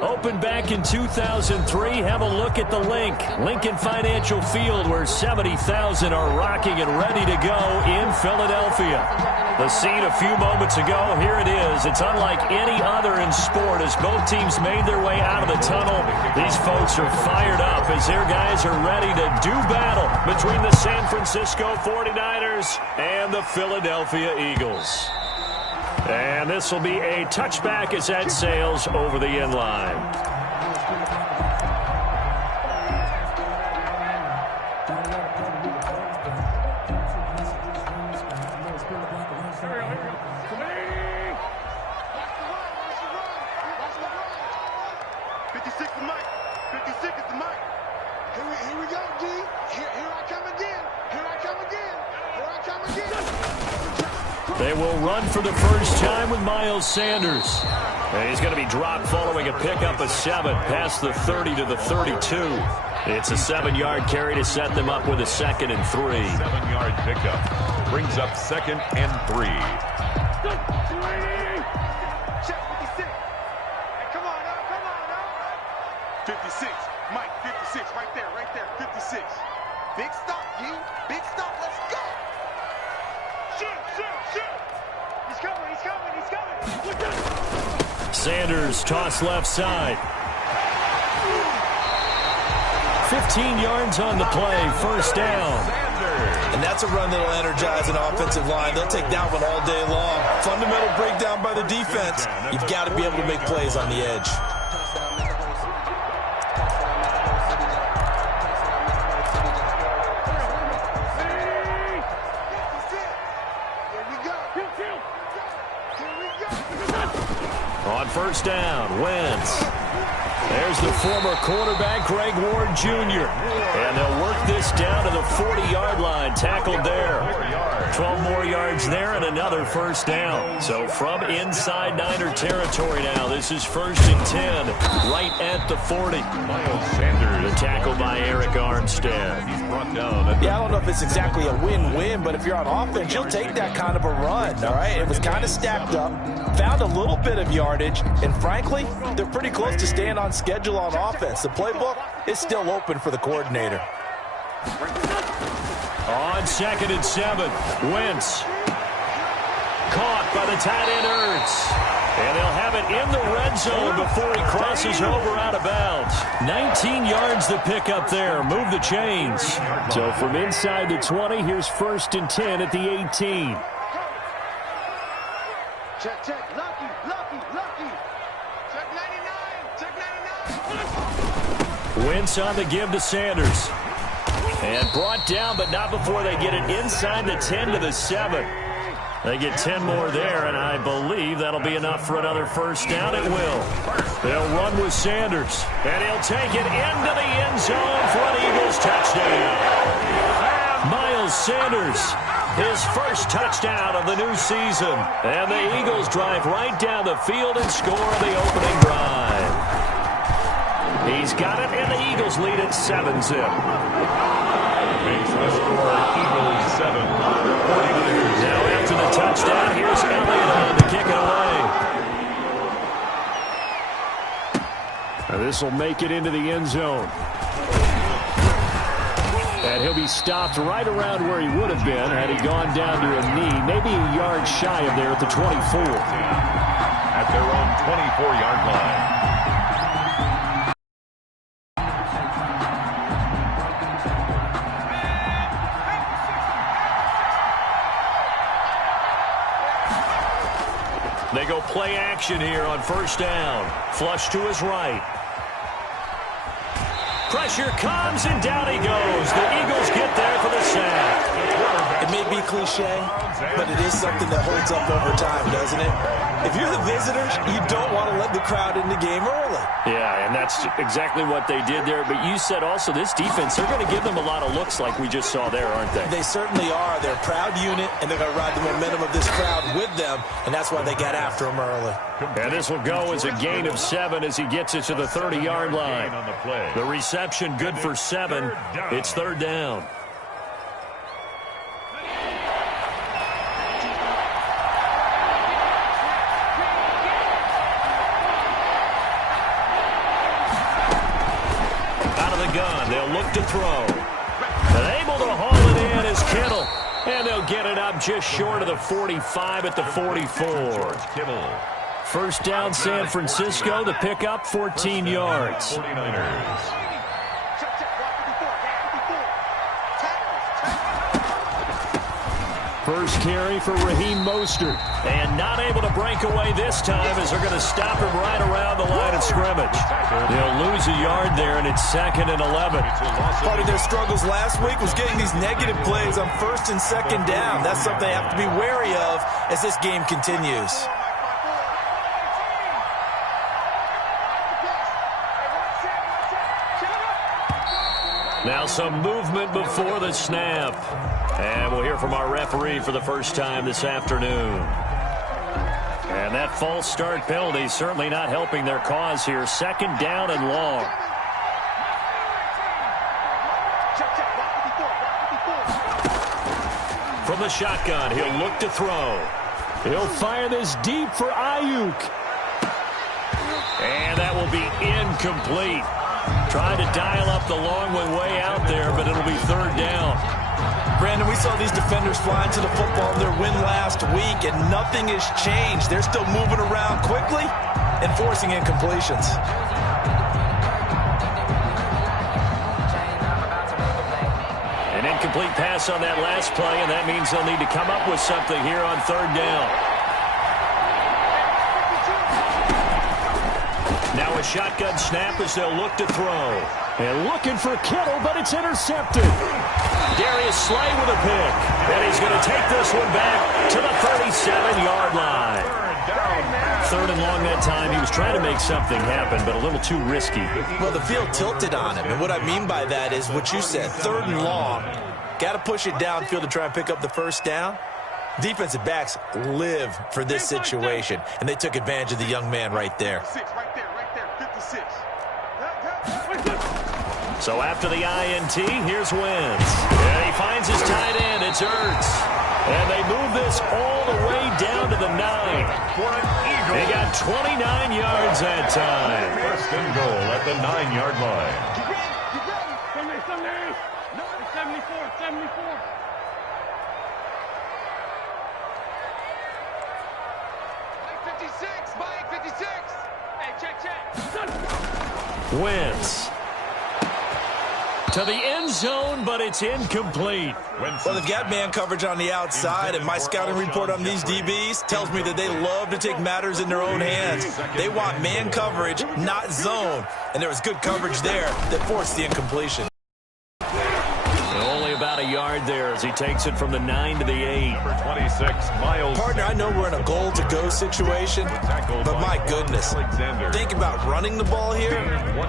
Opened back in 2003. Have a look at the link. Lincoln Financial Field, where 70,000 are rocking and ready to go in Philadelphia. The scene a few moments ago, here it is. It's unlike any other in sport as both teams made their way out of the tunnel. These folks are fired up as their guys are ready to do battle between the San Francisco 49ers and the Philadelphia Eagles. And this will be a touchback as that sails over the end line. They will run for the first time with Miles Sanders. And he's going to be dropped following a pickup of 7 past the 30 to the 32. It's a 7-yard carry to set them up with a 2nd and 3. 7-yard pickup brings up 2nd and 3. Check 56. Hey, come on now. 56. Mike, 56. Right there. 56. Big stop, G. Big stop. Let's go. Shoot. He's coming. Sanders toss left side. 15 yards on the play, first down. And that's a run that'll energize an offensive line. They'll take that one all day long. Fundamental breakdown by the defense. You've got to be able to make plays on the edge. On first down, Wentz. There's the former quarterback, Greg Ward Jr. And they'll work this down to the 40-yard line, tackled there. 12 more yards there and another first down. So from inside Niner territory now, this is 1st and 10, right at the 40. Miles Sanders. The tackle by Eric Armstead. He's brought down. Yeah, I don't know if it's exactly a win-win, but if you're on offense, you'll take that kind of a run, all right? It was kind of stacked up, found a little bit of yardage, and frankly, they're pretty close to staying on schedule on offense. The playbook is still open for the coordinator. On 2nd and 7, Wentz. Caught by the tight end Ertz. And they'll have it in the red zone before he crosses over out of bounds. 19 yards to pick up there. Move the chains. So from inside the 20, here's 1st and 10 at the 18. Check. Lucky. Check 99. Wentz on the give to Sanders. And brought down, but not before they get it inside the 10 to the 7. They get 10 more there, and I believe that'll be enough for another first down. It will. They'll run with Sanders, and he'll take it into the end zone for an Eagles touchdown. Miles Sanders, his first touchdown of the new season. And the Eagles drive right down the field and score the opening drive. He's got it, and the Eagles lead at 7-zip. Makes the score Eagles 7. 49ers. Now after the touchdown, here's Elliott on to kick it away. Now this will make it into the end zone. And he'll be stopped right around where he would have been had he gone down to a knee, maybe a yard shy of there at the 24. At their own 24-yard line. They go play action here on first down. Flush to his right. Pressure comes, and down he goes. The Eagles get there for the sack. It may be cliche, but it is something that holds up over time, doesn't it? If you're the visitors, you don't want to let the crowd in the game early. Yeah, and that's exactly what they did there. But you said also this defense, they're going to give them a lot of looks like we just saw there, aren't they? They certainly are. They're a proud unit, and they're going to ride the momentum of this crowd with them, and that's why they got after him early. And this will go as a gain of 7 as he gets it to the 30-yard line. The reception good for 7. It's third down. the gun. They'll look to throw. And able to haul it in is Kittle. And they'll get it up just short of the 45 at the 44. First down, San Francisco. The pickup, 14 yards. 49ers. First carry for Raheem Mostert. And not able to break away this time as they're going to stop him right around the line of scrimmage. They'll lose a yard there, and it's 2nd and 11. Part of their struggles last week was getting these negative plays on 1st and 2nd down. That's something they have to be wary of as this game continues. Now some movement before the snap. And we'll hear from our referee for the first time this afternoon. And that false start penalty certainly not helping their cause here. 2nd down and long. From the shotgun, he'll look to throw. He'll fire this deep for Ayuk. And that will be incomplete. Trying to dial up the long way out there, but it'll be 3rd down. Brandon, we saw these defenders flying to the football in their win last week, and nothing has changed. They're still moving around quickly and forcing incompletions. An incomplete pass on that last play, and that means they'll need to come up with something here on 3rd down. Now a shotgun snap as they'll look to throw. And looking for Kittle, but it's intercepted. Darius Slay with a pick. And he's going to take this one back to the 37-yard line. 3rd and long that time. He was trying to make something happen, but a little too risky. Well, the field tilted on him, and what I mean by that is what you said, 3rd and long. Got to push it downfield to try and pick up the 1st down. Defensive backs live for this situation, and they took advantage of the young man right there. So after the INT, here's Wentz. And he finds his tight end. It's Ertz. And they move this all the way down to the 9. They got 29 yards that time. 1st and goal at the 9-yard line. Sunday. 74. Mike 56. Hey, check. Wentz. To the end zone, but it's incomplete. Well, they've got man coverage on the outside, and my scouting report on these DBs tells me that they love to take matters in their own hands. They want man coverage, not zone, and there was good coverage there that forced the incompletion. Only about a yard there as he takes it from the 9 to the 8. Number 26, Miles. Partner, I know we're in a goal-to-go situation, but my goodness, think about running the ball here,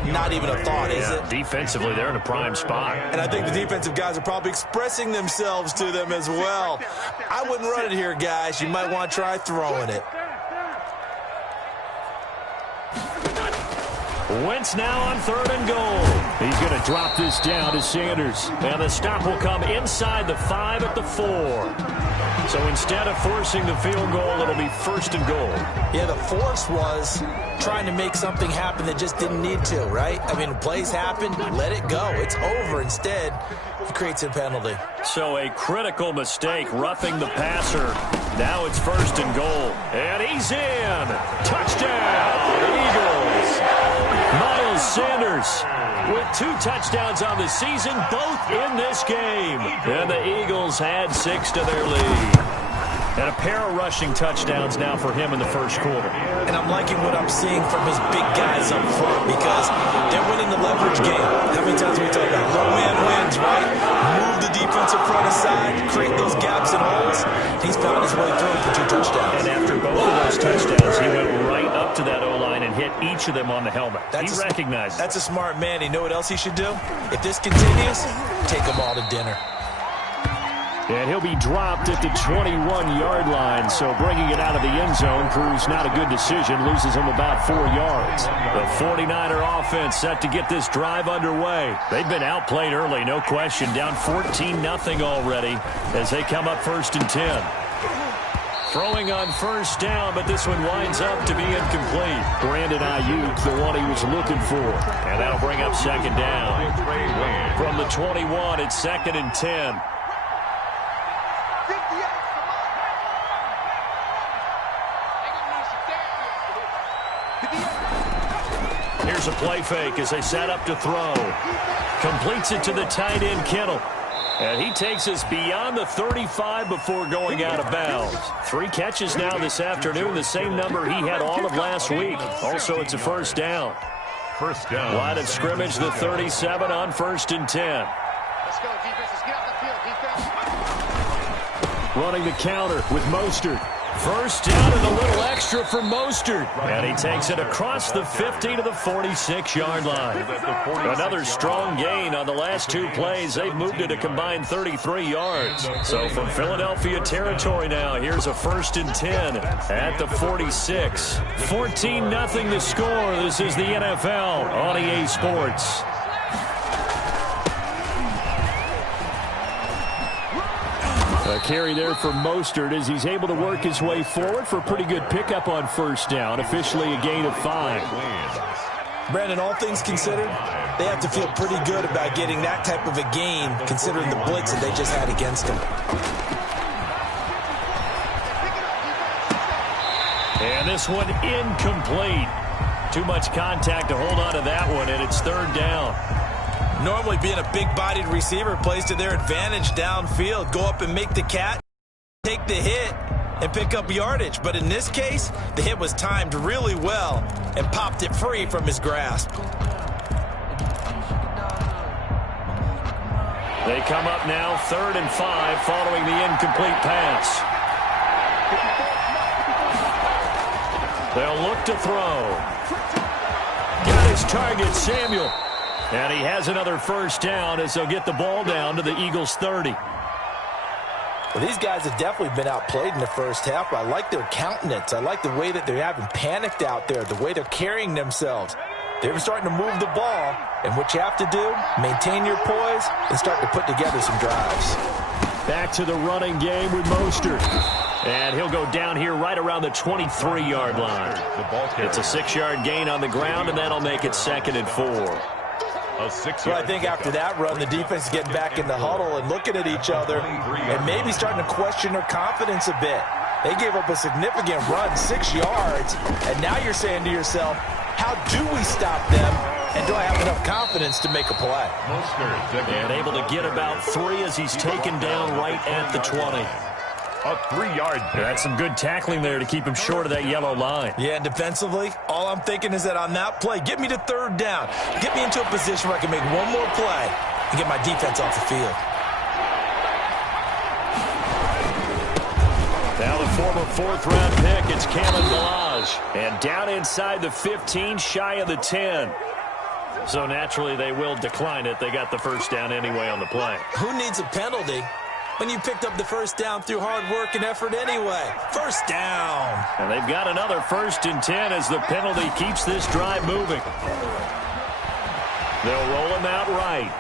not even a thought, is it? Defensively, they're in a prime spot. And I think the defensive guys are probably expressing themselves to them as well. I wouldn't run it here, guys. You might want to try throwing it. Wentz now on 3rd and goal. He's going to drop this down to Sanders. And the stop will come inside the 5 at the 4. So instead of forcing the field goal, it'll be 1st and goal. Yeah, the force was trying to make something happen that just didn't need to, right? I mean, plays happen, let it go. It's over. Instead, it creates a penalty. So a critical mistake, roughing the passer. Now it's 1st and goal. And he's in. Touchdown, Eagles. Miles Sanders with 2 touchdowns on the season, both in this game. And the Eagles add 6 to their lead. And a pair of rushing touchdowns now for him in the 1st quarter. And I'm liking what I'm seeing from his big guys up front because they're winning the leverage game. How many times have we talked about low man wins, right? Move the defensive front aside, create those gaps and holes. He's found his way through for 2 touchdowns. And after both of those touchdowns, he went right up to that O-line and hit each of them on the helmet. He recognized it. That's a smart man. You know what else he should do? If this continues, take them all to dinner. And he'll be dropped at the 21-yard line, so bringing it out of the end zone proves not a good decision, loses him about 4 yards. The 49er offense set to get this drive underway. They've been outplayed early, no question, down 14-0 already as they come up 1st and 10. Throwing on first down, but this one winds up to be incomplete. Brandon Ayuk, the one he was looking for. And that'll bring up second down. From the 21, it's 2nd and 10. Here's a play fake as they set up to throw. Completes it to the tight end, Kittle. And he takes us beyond the 35 before going out of bounds. 3 catches now this afternoon, the same number he had all of last week. Also, it's a first down. First down. Line of scrimmage, the 37 on 1st and 10. Let's go, defense. Let's get off the field, defense. Running the counter with Mostert. First down and a little extra for Mostert. And he takes it across the 50 to the 46-yard line. Another strong gain on the last 2 plays. They've moved it a combined 33 yards. So from Philadelphia territory now, here's a 1st and 10 at the 46. 14-0 the score. This is the NFL on EA Sports. A carry there for Mostert as he's able to work his way forward for a pretty good pickup on first down. Officially a gain of 5. Brandon, all things considered, they have to feel pretty good about getting that type of a gain considering the blitz that they just had against them. And this one incomplete. Too much contact to hold on to that one, and it's 3rd down. Normally being a big-bodied receiver plays to their advantage downfield. Go up and make the cat, take the hit, and pick up yardage. But in this case, the hit was timed really well and popped it free from his grasp. They come up now 3rd and 5 following the incomplete pass. They'll look to throw. Got his target, Samuel. And he has another first down as they'll get the ball down to the Eagles' 30. Well, these guys have definitely been outplayed in the first half. I like their countenance. I like the way that they haven't panicked out there, the way they're carrying themselves. They're starting to move the ball, and what you have to do, maintain your poise and start to put together some drives. Back to the running game with Mostert. And he'll go down here right around the 23-yard line. It's a 6-yard gain on the ground, and that'll make it 2nd and 4. Well, I think after that run, the defense is getting back in the huddle and looking at each other and maybe starting to question their confidence a bit. They gave up a significant run, 6 yards, and now you're saying to yourself, how do we stop them, and do I have enough confidence to make a play? And able to get about 3 as he's taken down right at the 20. A 3-yard pick. That's some good tackling there to keep him short of that yellow line. Yeah, and defensively, all I'm thinking is that on that play, get me to 3rd down. Get me into a position where I can make one more play and get my defense off the field. Now the former 4th-round pick, it's Kalen Ballage. And down inside the 15, shy of the 10. So naturally they will decline it. They got the first down anyway on the play. Who needs a penalty when you picked up the first down through hard work and effort anyway? First down. And they've got another 1st and 10 as the penalty keeps this drive moving. They'll roll him out right.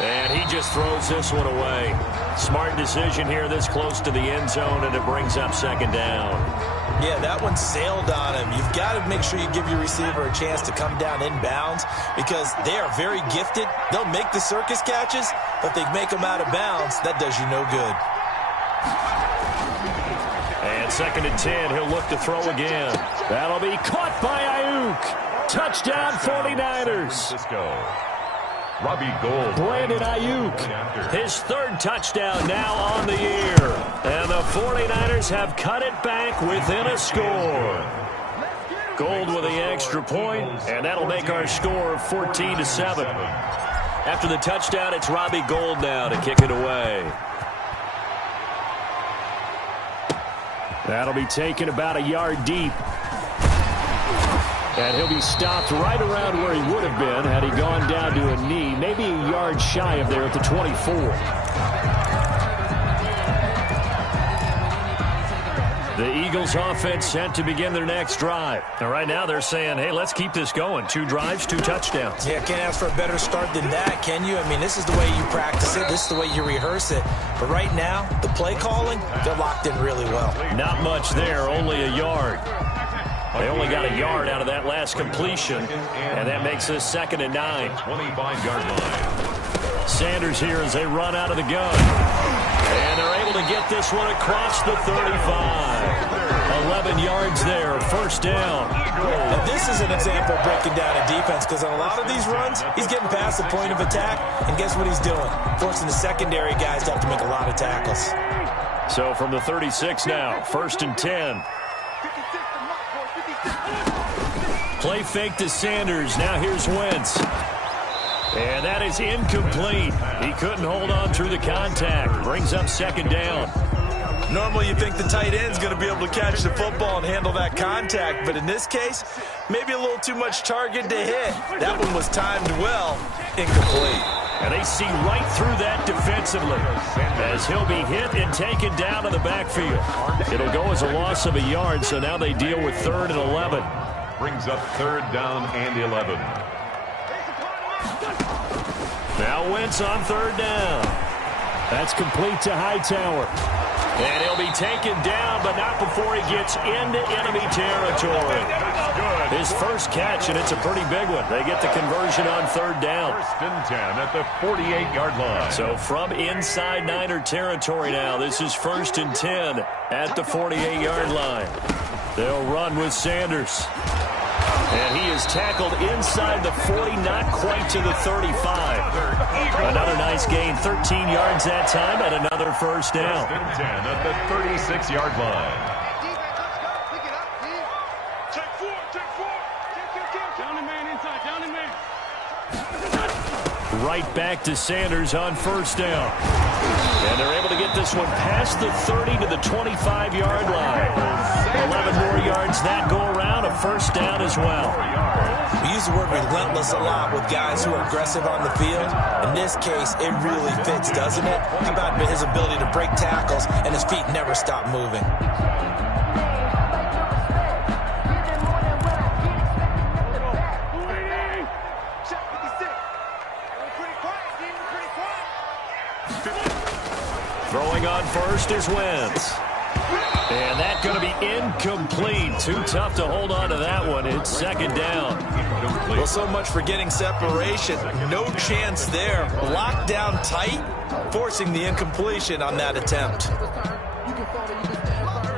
And he just throws this one away. Smart decision here this close to the end zone, and it brings up 2nd down. Yeah, that one sailed on him. You've got to make sure you give your receiver a chance to come down inbounds because they are very gifted. They'll make the circus catches, but they make them out of bounds. That does you no good. And 2nd and 10, he'll look to throw again. That'll be caught by Ayuk. Touchdown 49ers. Robbie Gould. Brandon Ayuk, his 3rd touchdown now on the year. And the 49ers have cut it back within a score. Gould with the extra point, and that'll make our score 14-7. After the touchdown, it's Robbie Gould now to kick it away. That'll be taken about a yard deep. And he'll be stopped right around where he would have been had he gone down to a knee, maybe a yard shy of there at the 24. The Eagles offense set to begin their next drive. And right now they're saying, hey, let's keep this going. 2 drives, 2 touchdowns. Yeah, can't ask for a better start than that, can you? I mean, this is the way you practice it. This is the way you rehearse it. But right now, the play calling, they're locked in really well. Not much there, only a yard. They only got a yard out of that last completion, and that makes this 2nd and 9. 25-yard line. Sanders here as they run out of the gun. And they're able to get this one across the 35. 11 yards there, 1st down. Now, this is an example of breaking down a defense because on a lot of these runs, he's getting past the point of attack, and guess what he's doing? Forcing the secondary guys to have to make a lot of tackles. So from the 36 now, 1st and 10. Play fake to Sanders. Now here's Wentz. And that is incomplete. He couldn't hold on through the contact. Brings up 2nd down. Normally you think the tight end's going to be able to catch the football and handle that contact, but in this case, maybe a little too much target to hit. That one was timed well. Incomplete. And they see right through that defensively as he'll be hit and taken down to the backfield. It'll go as a loss of a yard, so now they deal with 3rd and 11. Brings up 3rd down and 11. Now Wentz on 3rd down. That's complete to Hightower. And he'll be taken down, but not before he gets into enemy territory. His first catch, and it's a pretty big one. They get the conversion on 3rd down. 1st and 10 at the 48-yard line. So from inside Niner territory now, this is 1st and 10 at the 48-yard line. They'll run with Sanders. And he is tackled inside the 40, not quite to the 35. Another nice gain, 13 yards that time, and another 1st down. 1st and 10 at the 36-yard line. Right back to Sanders on 1st down. And they're able to get this one past the 30 to the 25-yard line. 11 more yards that go around, a 1st down as well. We use the word relentless a lot with guys who are aggressive on the field. In this case, it really fits, doesn't it? How about his ability to break tackles and his feet never stop moving? Throwing on 1st is Wentz. And that's going to be incomplete. Too tough to hold on to that one. It's 2nd down. Well, so much for getting separation. No chance there. Locked down tight, forcing the incompletion on that attempt.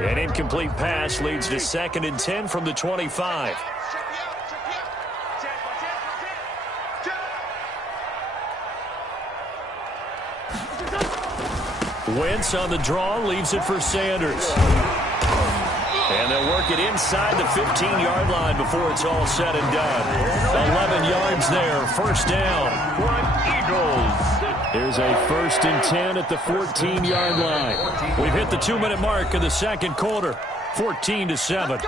An incomplete pass leads to 2nd and 10 from the 25. Wentz on the draw, leaves it for Sanders. And they'll work it inside the 15-yard line before it's all said and done. 11 yards there, 1st down. Eagles. Here's a 1st and 10 at the 14-yard line. We've hit the 2-minute mark of the 2nd quarter, 14-7.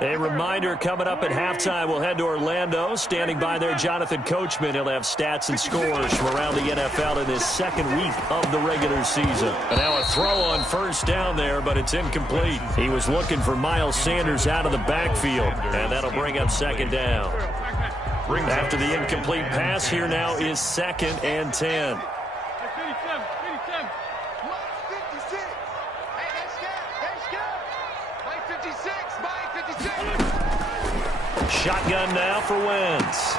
A reminder, coming up at halftime, we'll head to Orlando. Standing by there, Jonathan Coachman. He'll have stats and scores from around the NFL in this 2nd week of the regular season. And now a throw on 1st down there, but it's incomplete. He was looking for Miles Sanders out of the backfield, and that'll bring up 2nd down. After the incomplete pass, here now is 2nd and 10. Shotgun now for Wentz.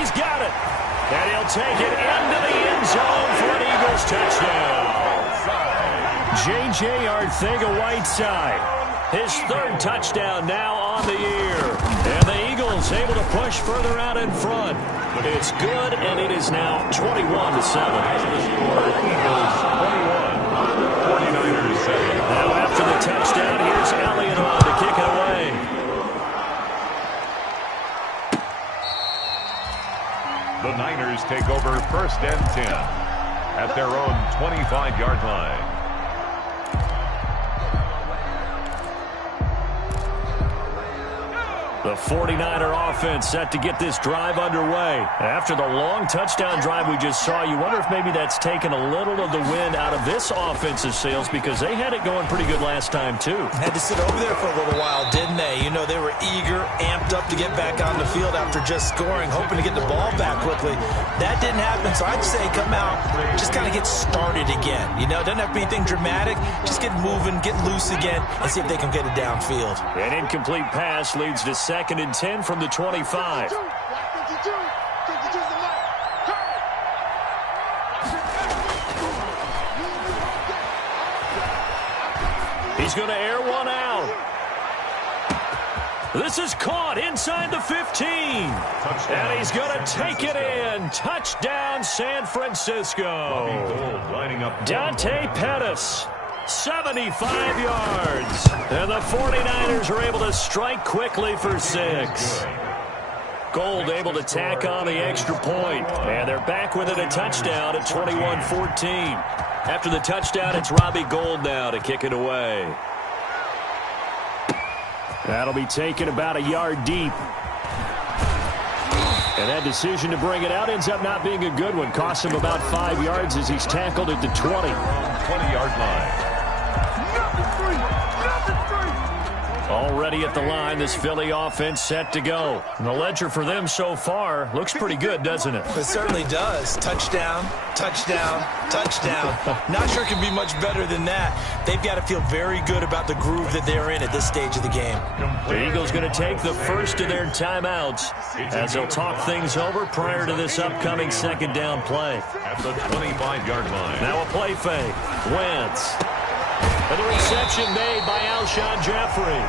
He's got it. And he'll take it into the end zone for an Eagles touchdown. J.J. Arcega-Whiteside. His 3rd touchdown now on the year. And the Eagles able to push further out in front. It's good, and it is now 21-7. Eagles 21, 49ers 7. Now after the touchdown, here's Elliott on to kick it away. The Niners take over 1st and 10 at their own 25-yard line. The 49er offense set to get this drive underway. After the long touchdown drive we just saw, you wonder if maybe that's taken a little of the wind out of this offensive sails because they had it going pretty good last time, too. Had to sit over there for a little while, didn't they? You know, they were eager, amped up to get back on the field after just scoring, hoping to get the ball back quickly. That didn't happen, so I'd say come out, just kind of get started again. You know, it doesn't have to be anything dramatic. Just get moving, get loose again, and see if they can get it downfield. An incomplete pass leads to 2nd and 10 from the 25. He's going to air one out. This is caught inside the 15. Touchdown. And he's going to take it in. Touchdown, San Francisco. Dante Pettis, 75 yards. And the 49ers are able to strike quickly for 6. Gold able to tack on the extra point. And they're back within a touchdown at 21-14. After the touchdown, it's Robbie Gould now to kick it away. That'll be taken about a yard deep. And that decision to bring it out ends up not being a good one. Costs him about 5 yards as he's tackled at the 20. 20-yard line. Already at the line, this Philly offense set to go. And the ledger for them so far looks pretty good, doesn't it? It certainly does. Touchdown, touchdown, touchdown. Not sure it can be much better than that. They've got to feel very good about the groove that they're in at this stage of the game. The Eagles going to take the first of their timeouts as they'll talk things over prior to this upcoming 2nd down play. At the 25-yard line. Now a play fake. Wentz. And the reception made by Alshon Jeffrey.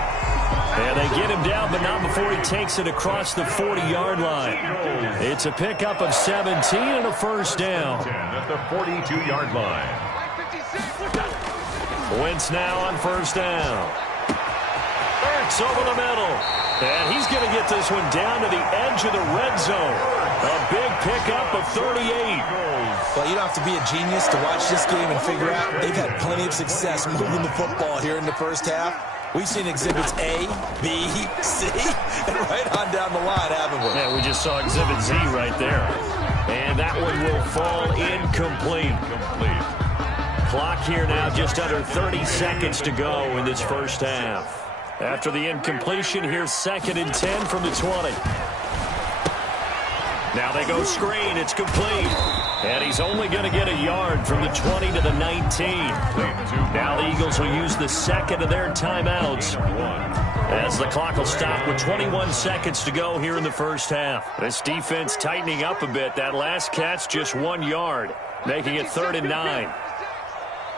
And they get him down, but not before he takes it across the 40-yard line. It's a pickup of 17 and a first down. At the 42-yard line. Wentz now on first down. Ertz over the middle. And he's going to get this one down to the edge of the red zone. A big pickup of 38. Well, you don't have to be a genius to watch this game and figure out they've had plenty of success moving the football here in the first half. We've seen exhibits A, B, C, and right on down the line, haven't we? Yeah, we just saw exhibit Z right there. And that one will fall incomplete. Clock here now just under 30 seconds to go in this first half. After the incompletion, here's 2nd and 10 from the 20. Now they go screen. It's complete. And he's only going to get a yard from the 20 to the 19. Now the Eagles will use the 2nd of their timeouts as the clock will stop with 21 seconds to go here in the first half. This defense tightening up a bit. That last catch just 1 yard, making it 3rd and 9.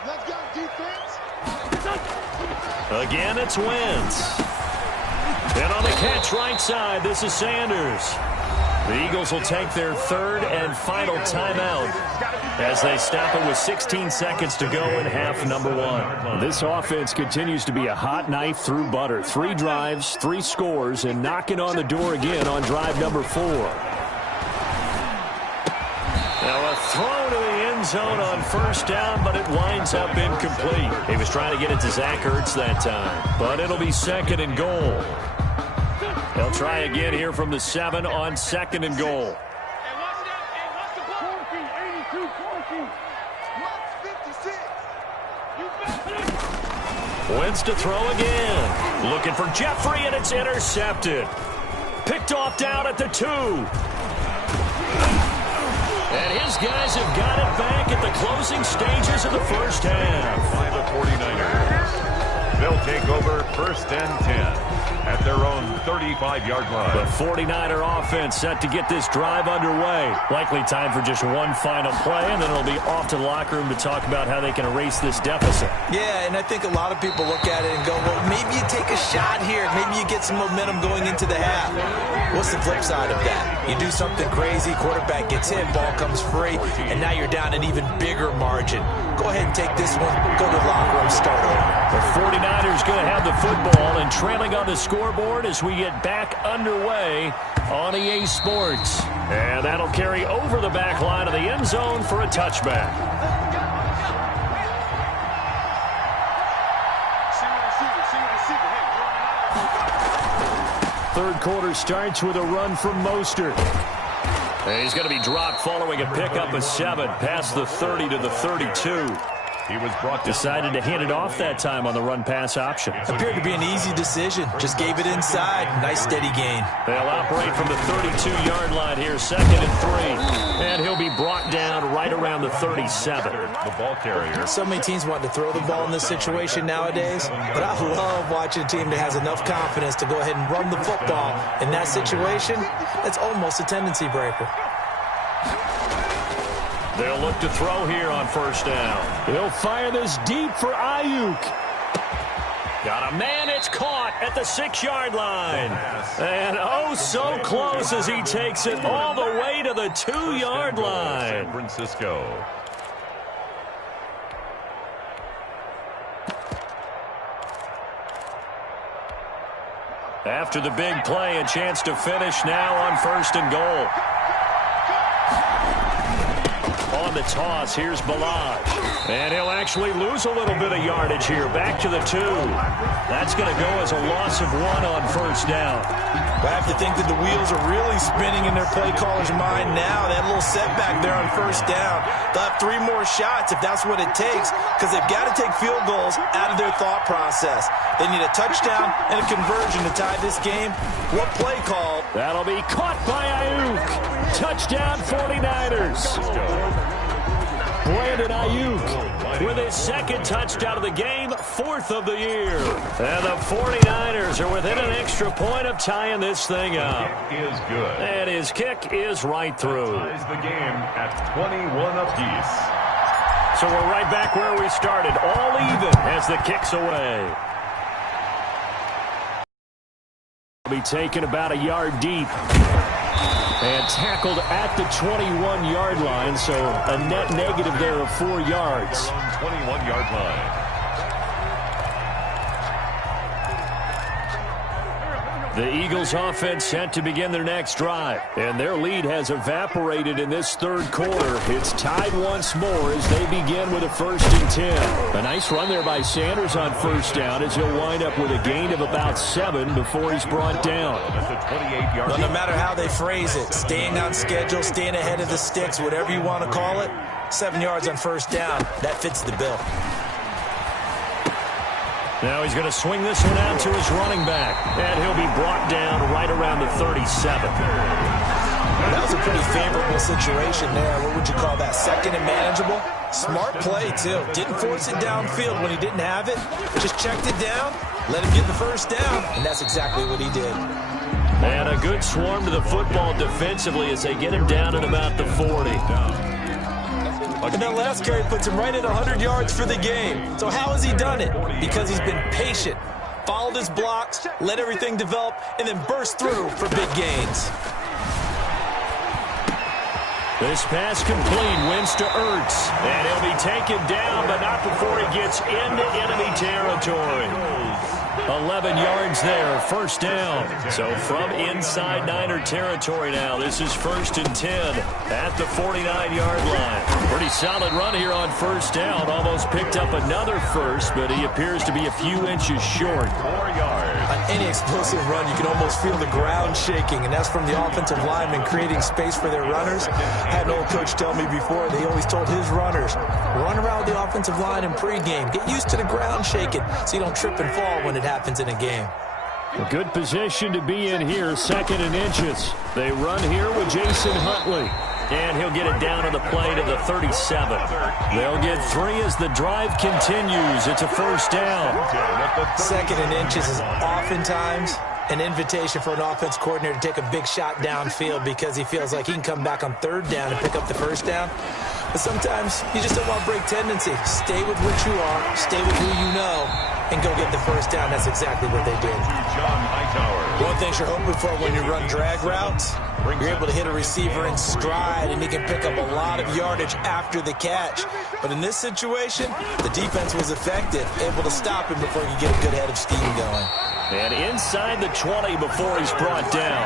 Let's go, defense. Again, it's Wentz. And on the catch right side, this is Sanders. The Eagles will take their 3rd and final timeout as they stop it with 16 seconds to go in half number 1. This offense continues to be a hot knife through butter. 3 drives, 3 scores, and knocking on the door again on drive number 4. Now a throw to the end zone on first down, but it winds up incomplete. He was trying to get it to Zach Ertz that time, but it'll be 2nd and goal. They'll try again here from the 7 on 2nd and goal. Wentz to throw again. Looking for Jeffrey, and it's intercepted. Picked off down at the 2. And his guys have got it back at the closing stages of the first half. By the 49ers. They'll take over 1st and 10. At their own 35-yard line. The 49er offense set to get this drive underway. Likely time for just one final play, and then it'll be off to the locker room to talk about how they can erase this deficit. Yeah, and I think a lot of people look at it and go, well, maybe you take a shot here. Maybe you get some momentum going into the half. What's the flip side of that? You do something crazy, quarterback gets hit, ball comes free, and now you're down an even bigger margin. Go ahead and take this one, go to the locker room, start over. The 49ers going to have the football and trailing on the scoreboard as we get back underway on EA Sports. And that'll carry over the back line of the end zone for a touchback. third quarter starts with a run from Mostert. And he's going to be dropped following a pickup of 7 past the 30 to the 32. He was brought down. Decided to hand it off that time on the run-pass option. Appeared to be an easy decision. Just gave it inside. Nice steady gain. They'll operate from the 32-yard line here, 2nd and 3. And he'll be brought down right around the 37. The ball carrier. So many teams want to throw the ball in this situation nowadays, but I love watching a team that has enough confidence to go ahead and run the football. In that situation, that's almost a tendency breaker. They'll look to throw here on 1st down. He'll fire this deep for Ayuk. Got a man, it's caught at the 6-yard line. And oh, so close as he takes it all the way to the 2-yard line. San Francisco. After the big play, a chance to finish now on 1st and goal. On the toss, here's Balaj. And he'll actually lose a little bit of yardage here. Back to the 2. That's going to go as a loss of 1 on 1st down. I have to think that the wheels are really spinning in their play caller's mind now. That little setback there on 1st down. They'll have 3 more shots if that's what it takes, because they've got to take field goals out of their thought process. They need a touchdown and a conversion to tie this game. What play call? That'll be caught by Ayuk. Touchdown 49ers. Brandon Ayuk with his 2nd touchdown of the game, 4th of the year. And the 49ers are within an extra point of tying this thing up. Kick is good. And his kick is right through. Ties the game at 21 apiece. So we're right back where we started, all even as the kick's away. Will be taken about a yard deep. And tackled at the 21-yard line, so a net negative there of 4 yards. 21-yard line. The Eagles offense set to begin their next drive. And their lead has evaporated in this 3rd quarter. It's tied once more as they begin with a 1st and 10. A nice run there by Sanders on 1st down as he'll wind up with a gain of about 7 before he's brought down. That's a 28-yard. Well, no matter how they phrase it, staying on schedule, staying ahead of the sticks, whatever you want to call it, 7 yards on 1st down, that fits the bill. Now he's going to swing this one out to his running back. And he'll be brought down right around the 37. That was a pretty favorable situation there. What would you call that? 2nd and manageable? Smart play, too. Didn't force it downfield when he didn't have it. Just checked it down, let him get the 1st down, and that's exactly what he did. And a good swarm to the football defensively as they get him down at about the 40. And that last carry puts him right at 100 yards for the game. So how has he done it? Because he's been patient, followed his blocks, let everything develop, and then burst through for big gains. This pass complete, wins to Ertz. And he'll be taken down, but not before he gets into enemy territory. 11 yards there, 1st down. So from inside Niner territory now, this is 1st and 10 at the 49-yard line. Pretty solid run here on 1st down. Almost picked up another 1st, but he appears to be a few inches short. 4 yards. On any explosive run, you can almost feel the ground shaking, and that's from the offensive linemen creating space for their runners. I had an old coach tell me before, they always told his runners, run around the offensive line in pregame. Get used to the ground shaking so you don't trip and fall when it happens in a game. A good position to be in here, 2nd and inches. They run here with Jason Huntley. And he'll get it down to the play to the 37. They'll get 3 as the drive continues. It's a 1st down. 2nd and inches is oftentimes an invitation for an offense coordinator to take a big shot downfield because he feels like he can come back on 3rd down and pick up the 1st down. But sometimes you just don't want to break tendency. Stay with what you are, stay with who you know, and go get the 1st down. That's exactly what they did. One thing you're hoping for when you run drag routes, you're able to hit a receiver in stride, and he can pick up a lot of yardage after the catch. But in this situation, the defense was effective, able to stop him before he could get a good head of steam going. And inside the 20 before he's brought down.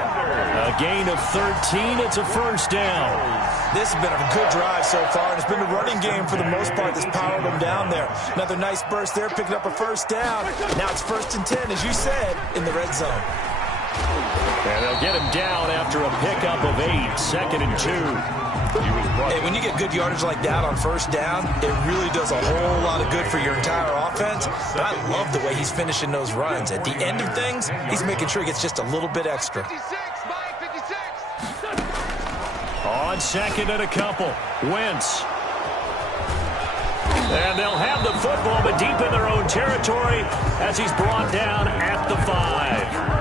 A gain of 13. It's a 1st down. This has been a good drive so far, and it's been the running game for the most part that's powered them down there. Another nice burst there, picking up a 1st down. Now it's 1st and 10, as you said, in the red zone. And they'll get him down after a pickup of 8, 2nd and 2. Hey, when you get good yardage like that on first down, it really does a whole lot of good for your entire offense. But I love the way he's finishing those runs. At the end of things, he's making sure he gets just a little bit extra. 56, Mike, 56. On 2nd and a couple, Wentz. And they'll have the football, but deep in their own territory as he's brought down at the 5.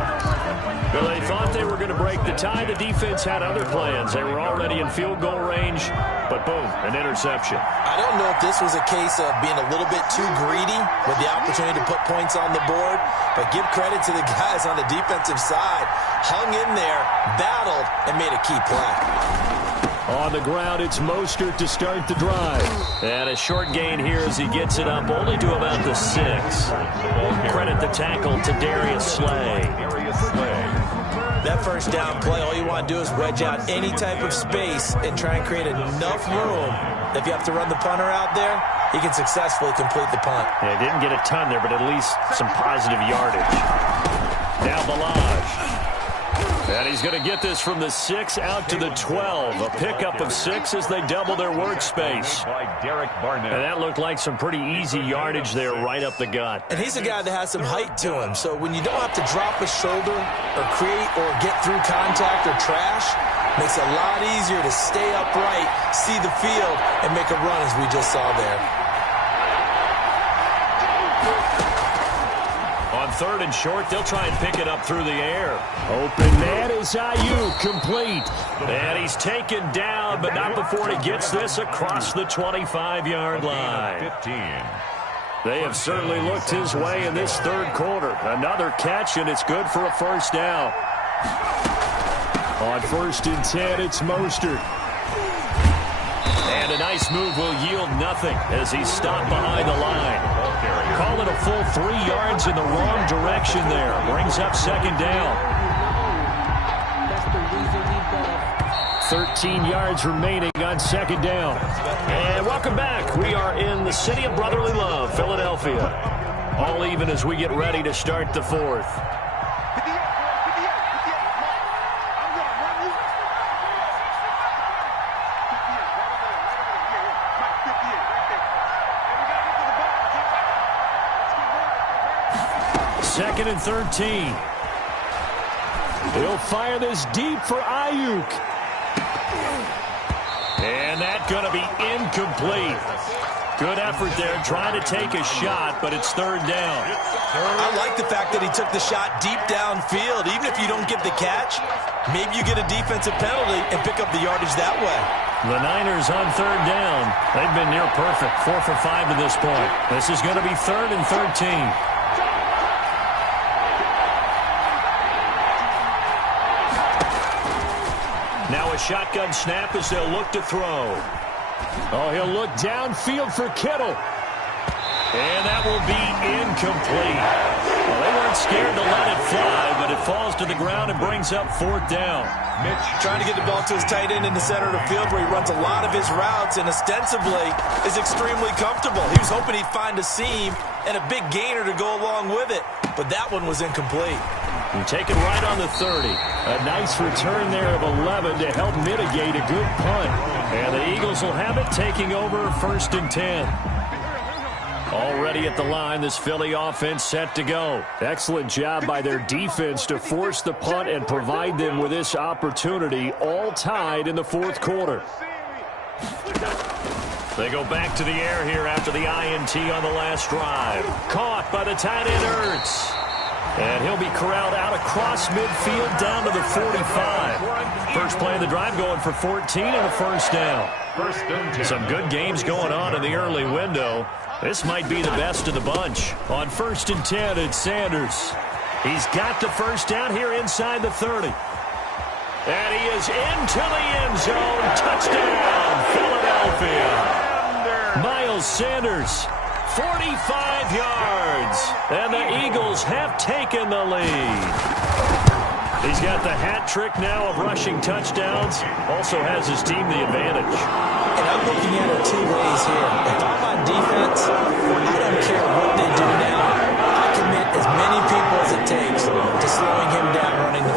Well, they thought they were going to break the tie. The defense had other plans. They were already in field goal range, but boom, an interception. I don't know if this was a case of being a little bit too greedy with the opportunity to put points on the board, but give credit to the guys on the defensive side. Hung in there, battled, and made a key play. On the ground, it's Mostert to start the drive. And a short gain here as he gets it up only to about the 6. Credit the tackle to Darius Slay. That first down play, all you want to do is wedge out any type of space and try and create enough room. If you have to run the punter out there, he can successfully complete the punt. Yeah, didn't get a ton there, but at least some positive yardage. Now Balaj. And he's going to get this from the 6 out to the 12. A pickup of 6 as they double their workspace. And that looked like some pretty easy yardage there right up the gut. And he's a guy that has some height to him. So when you don't have to drop a shoulder or create or get through contact or trash, makes it a lot easier to stay upright, see the field, and make a run as we just saw there. On 3rd and short, they'll try and pick it up through the air. Open man is Ayuk, complete. And he's taken down, but not before he gets this across the 25-yard line. They have certainly looked his way in this 3rd quarter. Another catch, and it's good for a first down. On 1st and 10, it's Mostert. And a nice move will yield nothing as he's stopped behind the line. Call it a full 3 yards in the wrong direction there. Brings up 2nd down. 13 yards remaining on 2nd down. And welcome back. We are in the city of brotherly love, Philadelphia. All even as we get ready to start the 4th. Second and 13. He'll fire this deep for Ayuk. And that's going to be incomplete. Good effort there trying to take a shot, but it's 3rd down. I like the fact that he took the shot deep downfield. Even if you don't get the catch, maybe you get a defensive penalty and pick up the yardage that way. The Niners on 3rd down. They've been near perfect, 4 for 5 to this point. This is going to be 3rd and 13. Now a shotgun snap as they'll look to throw. Oh, he'll look downfield for Kittle. And that will be incomplete. Well, they weren't scared to let it fly, but it falls to the ground and brings up 4th down. Mitch trying to get the ball to his tight end in the center of the field where he runs a lot of his routes and ostensibly is extremely comfortable. He was hoping he'd find a seam and a big gainer to go along with it, but that one was incomplete. And taken right on the 30. A nice return there of 11 to help mitigate a good punt. And the Eagles will have it taking over 1st and 10. Already at the line, this Philly offense set to go. Excellent job by their defense to force the punt and provide them with this opportunity, all tied in the 4th quarter. They go back to the air here after the INT on the last drive. Caught by the tight end Ertz. And he'll be corralled out across midfield down to the 45. First play of the drive going for 14 and a first down. Some good games going on in the early window. This might be the best of the bunch. On 1st and 10, it's Sanders. He's got the first down here inside the 30. And he is into the end zone. Touchdown, Philadelphia. Miles Sanders. 45 yards, and the Eagles have taken the lead. He's got the hat trick now of rushing touchdowns, also has his team the advantage. And I'm looking at it 2 ways here. If I'm on defense, I don't care what they do now. I commit as many people as it takes to slowing him down running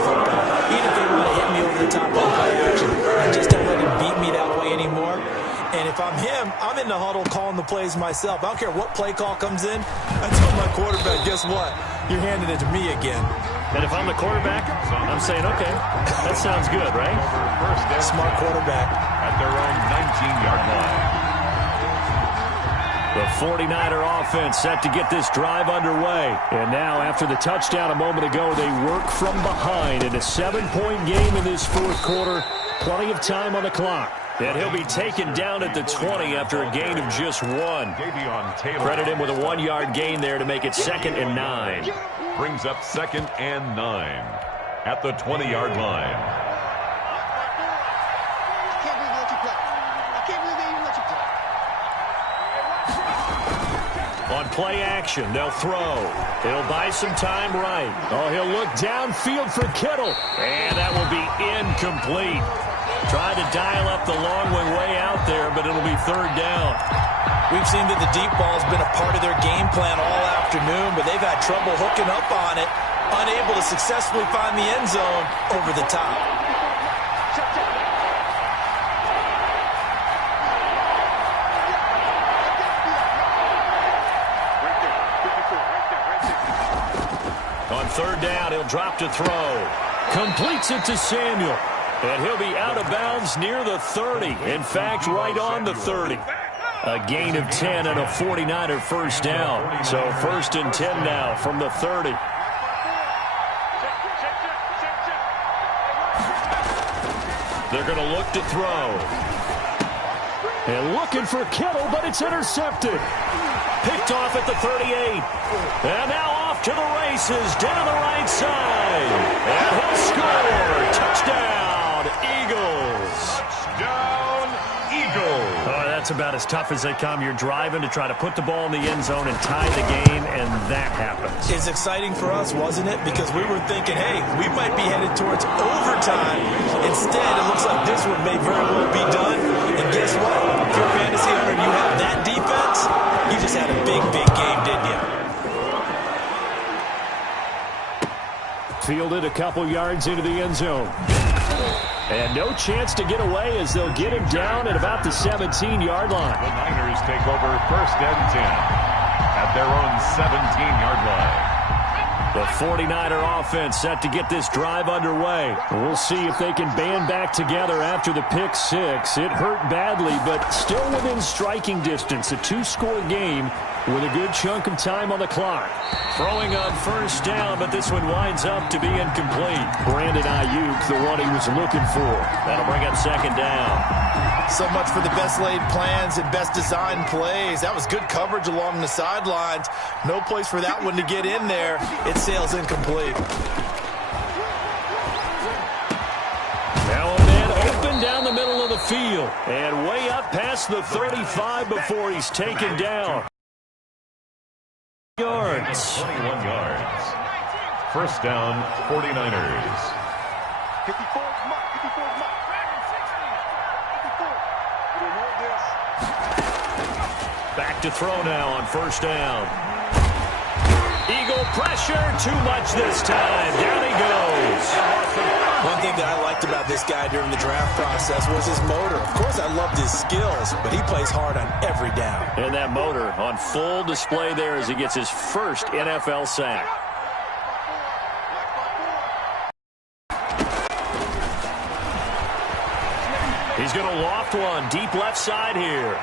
I'm in the huddle calling the plays myself. I don't care what play call comes in. I tell my quarterback, guess what? You're handing it to me again. And if I'm the quarterback, I'm saying, okay, that sounds good, right? Smart quarterback. At their own 19-yard line. The 49er offense set to get this drive underway. And now, after the touchdown a moment ago, they work from behind in a 7-point game in this fourth quarter. Plenty of time on the clock. And he'll be taken down at the 20 after a gain of just 1. Credit him with a 1-yard gain there to make it 2nd and 9. Brings up 2nd and 9 at the 20-yard line. I can't believe they let you play. I can't believe they even let you play. On play action, they'll throw. He'll buy some time right. Oh, he'll look downfield for Kittle. And that will be incomplete. Tried to dial up the long way out there, but it'll be 3rd down. We've seen that the deep ball has been a part of their game plan all afternoon, but they've had trouble hooking up on it, unable to successfully find the end zone over the top. On 3rd down, he'll drop to throw. Completes it to Samuel. And he'll be out of bounds near the 30. In fact, right on the 30. A gain of 10 and a 49er first down. So 1st and 10 now from the 30. They're going to look to throw. And looking for Kittle, but it's intercepted. Picked off at the 38. And now off to the races down the right side. And he'll score. Touchdown. Eagles. Touchdown, Eagles. Oh, that's about as tough as they come. You're driving to try to put the ball in the end zone and tie the game, and that happens. It's exciting for us, wasn't it? Because we were thinking, hey, we might be headed towards overtime. Instead, it looks like this one may very well be done. And guess what? If you're a fantasy owner and you have that defense, you just had a big, big game, didn't you? Fielded a couple yards into the end zone. And no chance to get away as they'll get him down at about the 17-yard line. The Niners take over 1st and 10 at their own 17-yard line. The 49er offense set to get this drive underway. We'll see if they can band back together after the pick 6. It hurt badly, but still within striking distance. A 2-score game with a good chunk of time on the clock. Throwing on 1st down, but this one winds up to be incomplete. Brandon Ayuk, the one he was looking for. That'll bring up 2nd down. So much for the best laid plans and best designed plays. That was good coverage along the sidelines. No place for that one to get in there. It sails incomplete. Now a man open down the middle of the field. And way up past the 35 before he's taken down. Yards. 21 yards. 1st down, 49ers. 54 is Mike. 54 is Mike. 54. You don't want this. Back to throw now on 1st down. Eagle pressure. Too much this time. Down he goes. One thing that I liked about this guy during the draft process was his motor. Of course, I loved his skills, but he plays hard on every down. And that motor on full display there as he gets his first NFL sack. He's going to loft one deep left side here.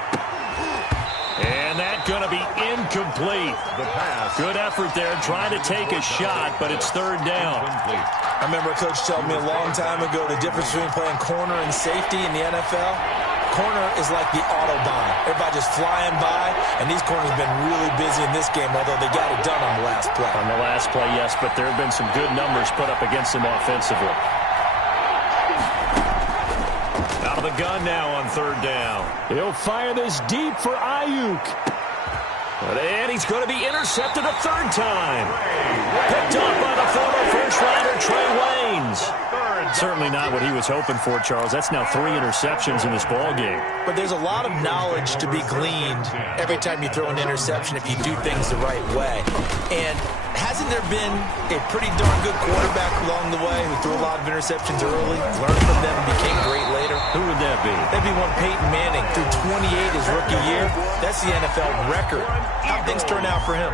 And that's going to be incomplete. The pass. Good effort there trying to take a shot, but it's 3rd down. Incomplete. I remember a coach telling me a long time ago the difference between playing corner and safety in the NFL. Corner is like the Autobahn. Everybody just flying by, and these corners have been really busy in this game, although they got it done on the last play. On the last play, yes, but there have been some good numbers put up against them offensively. Out of the gun now on 3rd down. He'll fire this deep for Ayuk. And he's going to be intercepted a 3rd time. Picked off by the former first-rounder Trey Waynes. Certainly not what he was hoping for, Charles. That's now 3 interceptions in this ball game. But there's a lot of knowledge to be gleaned every time you throw an interception if you do things the right way. And hasn't there been a pretty darn good quarterback along the way who threw a lot of interceptions early, learned from them, and became great later? Who would that be? That'd be one Peyton Manning. Threw 28 his rookie year. That's the NFL record. How'd things turn out for him?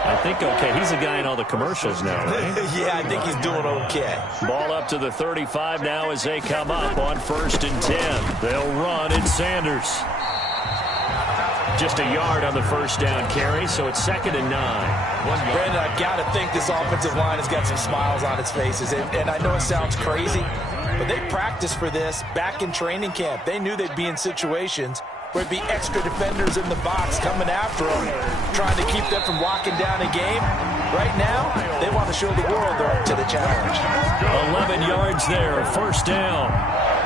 I think okay. He's a guy in all the commercials now, right? Yeah, I think he's doing okay. Ball up to the 35 now as they come up on 1st and 10. They'll run. It's Sanders. Just a yard on the first down carry, so it's 2nd and 9. Brandon, I've got to think this offensive line has got some smiles on its faces. And I know it sounds crazy, but they practiced for this back in training camp. They knew they'd be in situations where it'd be extra defenders in the box coming after them, trying to keep them from locking down a game. Right now, they want to show the world they're up to the challenge. 11 yards there, 1st down.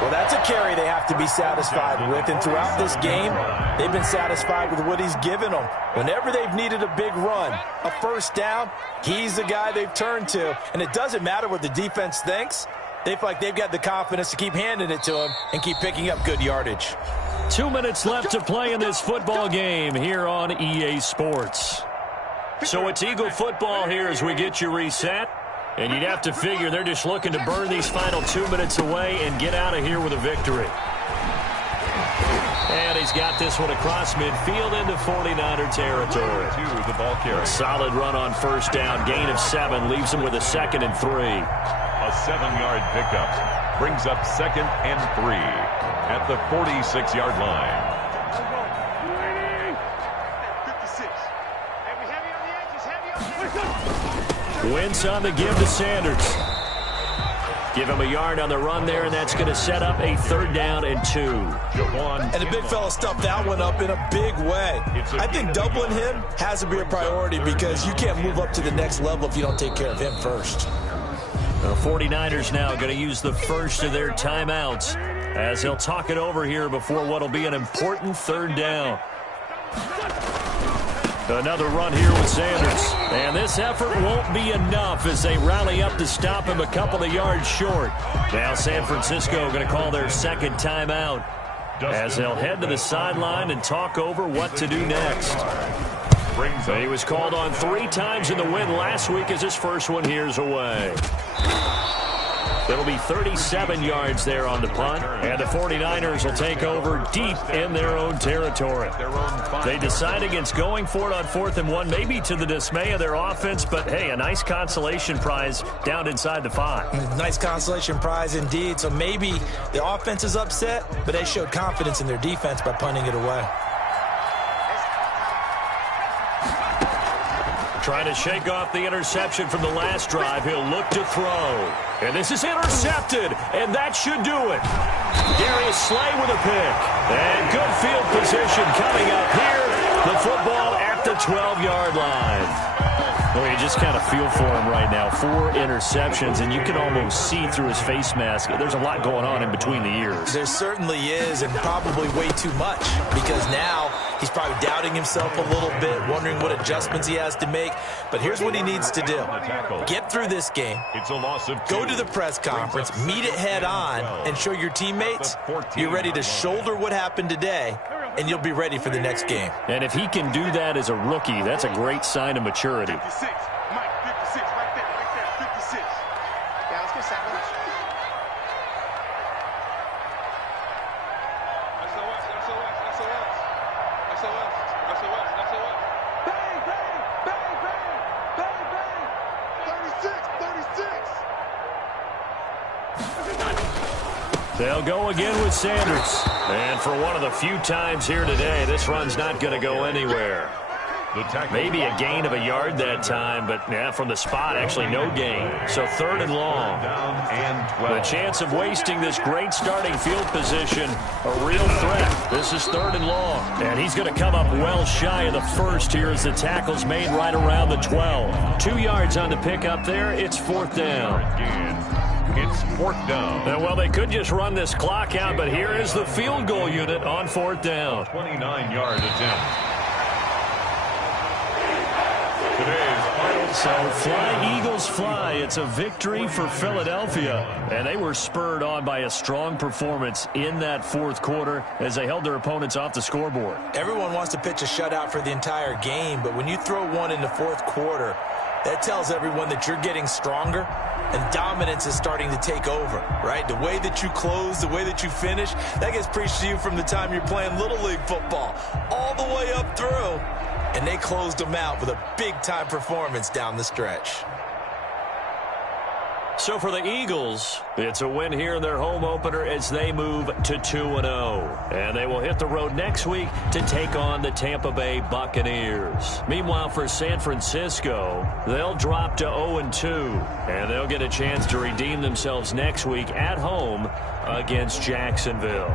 Well, that's a carry they have to be satisfied with, and throughout this game, they've been satisfied with what he's given them. Whenever they've needed a big run, a 1st down, he's the guy they've turned to, and it doesn't matter what the defense thinks. They feel like they've got the confidence to keep handing it to him and keep picking up good yardage. 2 minutes left to play in this football game here on EA Sports. So it's Eagle football here as we get you reset. And you'd have to figure they're just looking to burn these final 2 minutes away and get out of here with a victory. And he's got this one across midfield into 49er territory. To the ball carrier. Solid run on 1st down. Gain of 7 leaves him with a 2nd and 3. A 7-yard pickup brings up 2nd and 3 at the 46-yard line. 56. Hey, we heavy on the edges, heavy on the edges. Wentz on the give to Sanders. Give him a yard on the run there, and that's going to set up a 3rd down and 2. And the big fella stuffed that one up in a big way. I think doubling him has to be a priority because you can't move up to the next level if you don't take care of him first. The 49ers now going to use the first of their timeouts as he'll talk it over here before what will be an important 3rd down. Another run here with Sanders. And this effort won't be enough as they rally up to stop him a couple of yards short. Now San Francisco going to call their 2nd timeout as they'll head to the sideline and talk over what to do next. He was called on 3 times in the win last week as his first one here's away. It'll be 37 yards there on the punt, and the 49ers will take over deep in their own territory. They decide against going for it on 4th and 1, maybe to the dismay of their offense, but hey, a nice consolation prize down inside the 5. Nice consolation prize indeed. So maybe the offense is upset, but they showed confidence in their defense by punting it away. Trying to shake off the interception from the last drive. He'll look to throw. And this is intercepted, and that should do it. Darius Slay with a pick. And good field position coming up here. The football at the 12-yard line. Well, you just kind of feel for him right now. 4 interceptions, and you can almost see through his face mask. There's a lot going on in between the ears. There certainly is, and probably way too much, because now he's probably doubting himself a little bit, wondering what adjustments he has to make. But here's what he needs to do. Get through this game. It's a loss of 2. Go to the press conference, meet it head on, and show your teammates you're ready to shoulder what happened today, and you'll be ready for the next game. And if he can do that as a rookie, that's a great sign of maturity. 56. Mike, 56. Right there. 56. Yeah, let's get Sanders. Bang, bang, bang, bang, bang, bang. 36. They'll go again with Sanders. And for one of the few times here today, this run's not going to go anywhere. Maybe a gain of a yard that time, but yeah, from the spot, actually no gain. So 3rd and long. The chance of wasting this great starting field position, a real threat. This is 3rd and long. And he's going to come up well shy of the first here as the tackle's made right around the 12. 2 yards on the pickup there. It's 4th down. It's 4th down. Well, they could just run this clock out, but here is the field goal unit on 4th down. 29-yard attempt. So fly, Eagles, fly. It's a victory for Philadelphia. And they were spurred on by a strong performance in that 4th quarter as they held their opponents off the scoreboard. Everyone wants to pitch a shutout for the entire game, but when you throw one in the 4th quarter, That tells everyone that you're getting stronger and dominance is starting to take over, right? The way that you close, the way that you finish, that gets preached to you from the time you're playing Little League football all the way up through. And they closed them out with a big-time performance down the stretch. So for the Eagles, it's a win here in their home opener as they move to 2-0. And they will hit the road next week to take on the Tampa Bay Buccaneers. Meanwhile, for San Francisco, they'll drop to 0-2. And they'll get a chance to redeem themselves next week at home against Jacksonville.